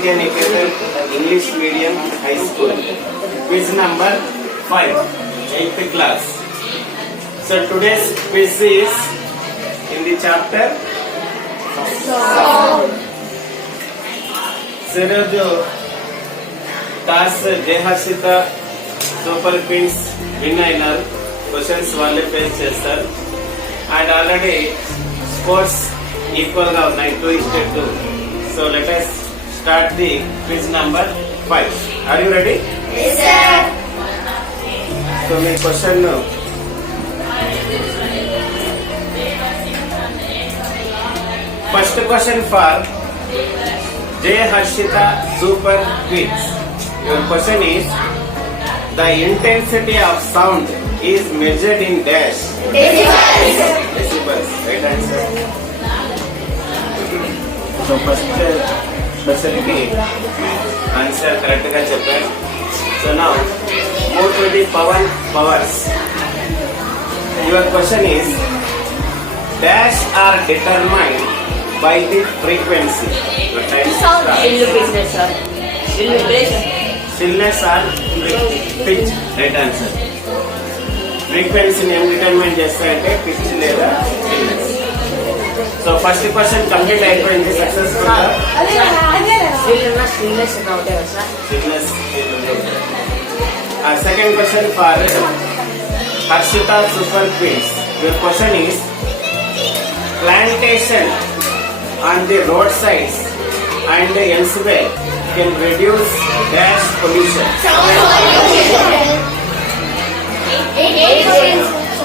Vidya Niketan English Medium High School. Quiz number 5, 8th class. So today's quiz is in the chapter. Serojo Class Jehashita Super Quiz winner questions వాళ్ళే face చేస్తారు. And already scores equal గా ఉన్నాయి 2:2. So let us start the quiz number 5. Are you ready? Yes, sir. So my question first question for J Harshita Super Quiz. Your question is, the intensity of sound is measured in dash. Decibels. Right answer. So first question ki answer correct ga chepparu. So now move to the powers. Your question is, dash are determined by the frequency. Your time starts. Stillness or pitch. Right answer. Frequency name determine చేస్తారంటే pitch లేదా stillness. So first question complete అయిపోయింది successful గా. Stillness. Second question for Harshita Super Quiz. Your question is, plantation on the roadsides and elsewhere can reduce gas pollution.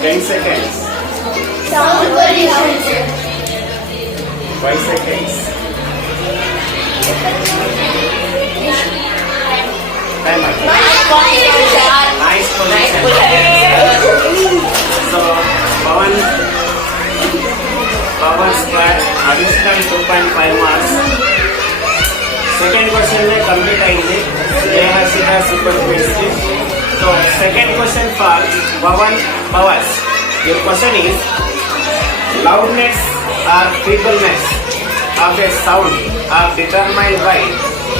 10 seconds. Sound pollution. 5 seconds. Timer. Nice pollution. So Pawan square additional 2.5 marks. Second question में complete आएंगे. ये Harshita Super Quiz. So second question for powers. Your question is, loudness or feebleness of a sound are determined by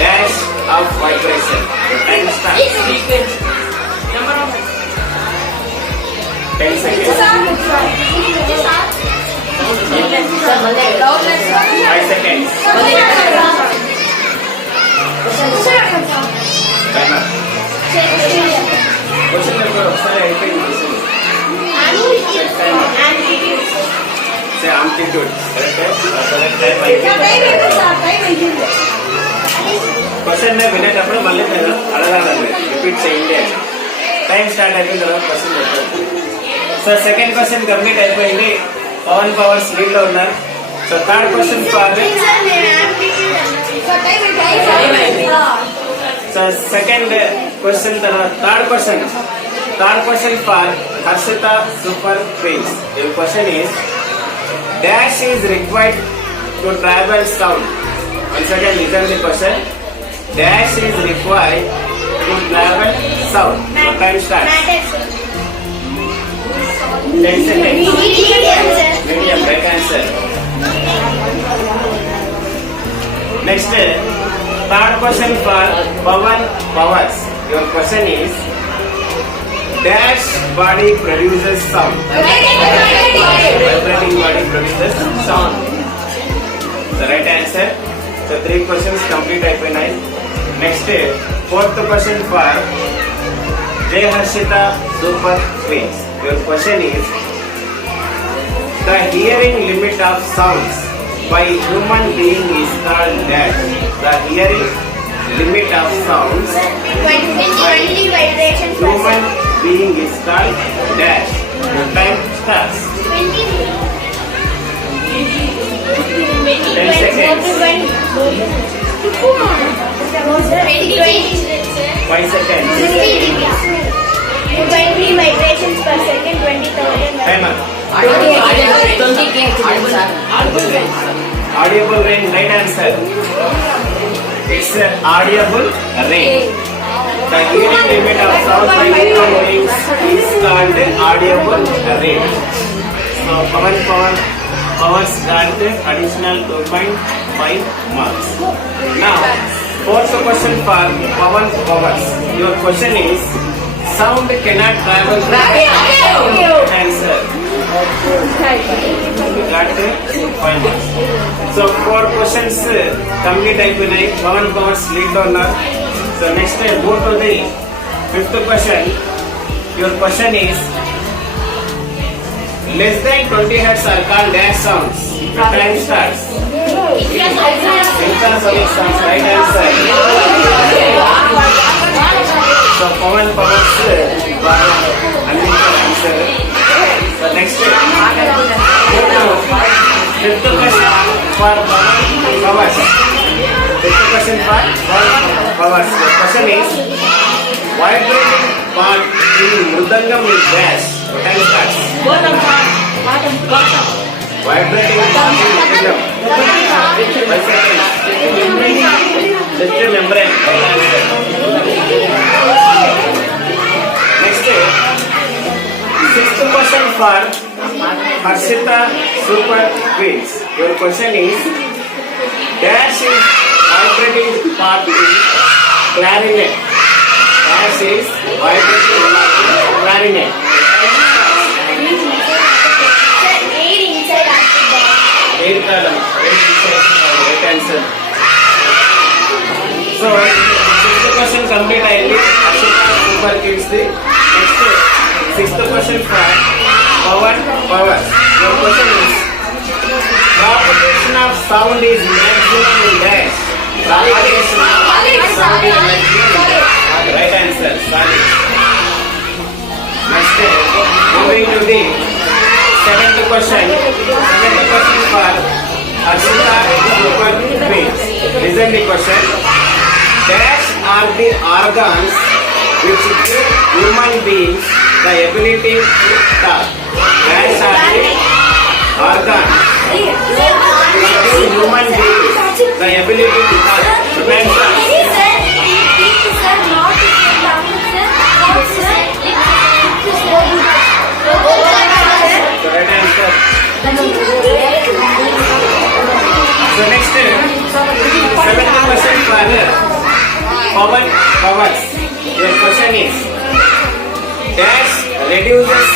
dash of vibration. Time starts. 10 seconds. 5 seconds. Timer. Question number ఒకసారి అయిపోయింది. Say amplitude. Question నే వినేటప్పుడు మళ్ళీ నేను అడగాలండి, repeat చేయండి. Time start అయిపోయిన తర్వాత క్వశ్చన్ చెప్పండి. సో సెకండ్ క్వశ్చన్ కంప్లీట్ అయిపోయింది. పవర్స్ లీడ్ లో ఉన్నారు. So third question for so second question తర్వాత third question for Harshita Super Quiz. Your question is, dash is required to travel sound. Once again listen the question. Dash is required to travel sound. What time starts? 10 seconds. Medium. Right answer. Next, third question for powers. Your question is, dash body produces sound. Vibrating body produces sound. The right answer. So 3 questions complete అయిపోయినాయి. Next, fourth question for J Harshita Super Quiz. Your question is, the hearing limit of sounds by human being is called dash. The hearing limit of sounds by human being is called dash. Your time starts. 10 seconds. 5 seconds. 20 vibrations per second, 20,000. Timer. Audible range. Right answer. It's audible range. The hearing limit of sound by human beings is called audible range. So powers got additional 2.5 marks. Now Fourth question for Pawan Powers. Your question is, sound cannot travel through answer. You got the point. So 4 questions complete అయిపోయినాయి. Pawan Powers lead ఉన్నారు. So next go to the 5th question. Your question is, less than 20 hertz are called dash sounds. The time starts. Ultrasonic sounds, right answer. So Pawan Powers answer. So next go to 5th question for Pawan Powers. 5th question for Pawan Powers. The question is, vibrating part in mridangam is dash. Time starts. Vibrating part in mridangam. 5 seconds. Just membrane. Next, 6th question for Harshita Super Quiz. Your question is, dash is vibrating part in clarinet. Dash is vibrating part in clarinet. Air column. Right answer. So, 6th question complete అయింది. Harshita Super Quiz. Next, 6th question for Pawan Powers. Your question is, propagation of sound is maximum in dash. Propagation of sound is maximum in dash. Right answer. Solid. Next, moving to the 7th question. 7th question for Harshita Super Quiz. Listen the question. Dash are the organs which give human beings the ability to talk. Dash are the organs which give human beings the ability to talk. Right answer. So next, 7th question for Pawan Powers. Your question is, dash reduces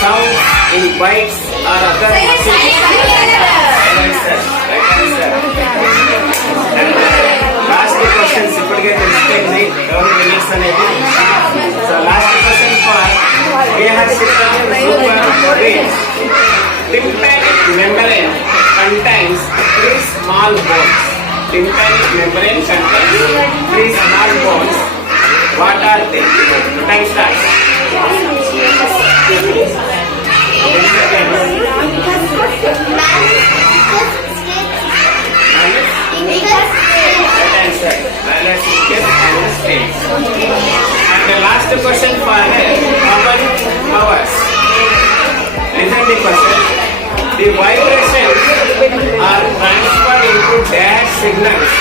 sound in bites or other muscles. Right answer. Right answer. And last questions ఇప్పటికే తెలిసిపోయింది ఎవరు winners అనేది. So last question for Harshita Super Quiz. Tympanic membrane contains 3 small bones. Tympanic membrane contains 3 small bones. What are they? Time starts. 10 seconds. Right answer. Manus, skip, and states. And the last question for Pawan Powers. Listen the question. The vibrations are transferred into dash signals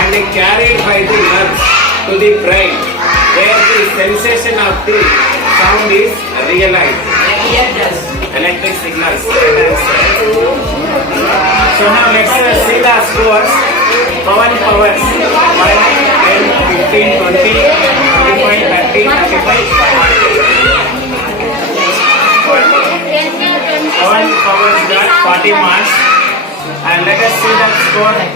and carried by the nerves to the brain, where the sensation of the sound is realized. Electric signals. So now let's see the scores. Pawan Powers 1, 10, 15, 20, 25, 30, 35, 40. Pawan Powers got 40 marks. And let us see the score of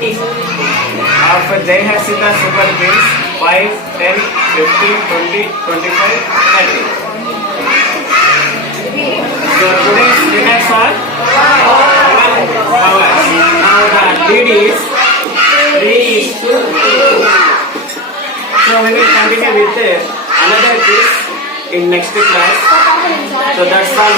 Harshita Super Quiz. 5, 10, 15, 20, 25, 30. So today's winners are Pawan Powers. Now the lead is 3-2. So we will continue with another quiz in next class. So that's all.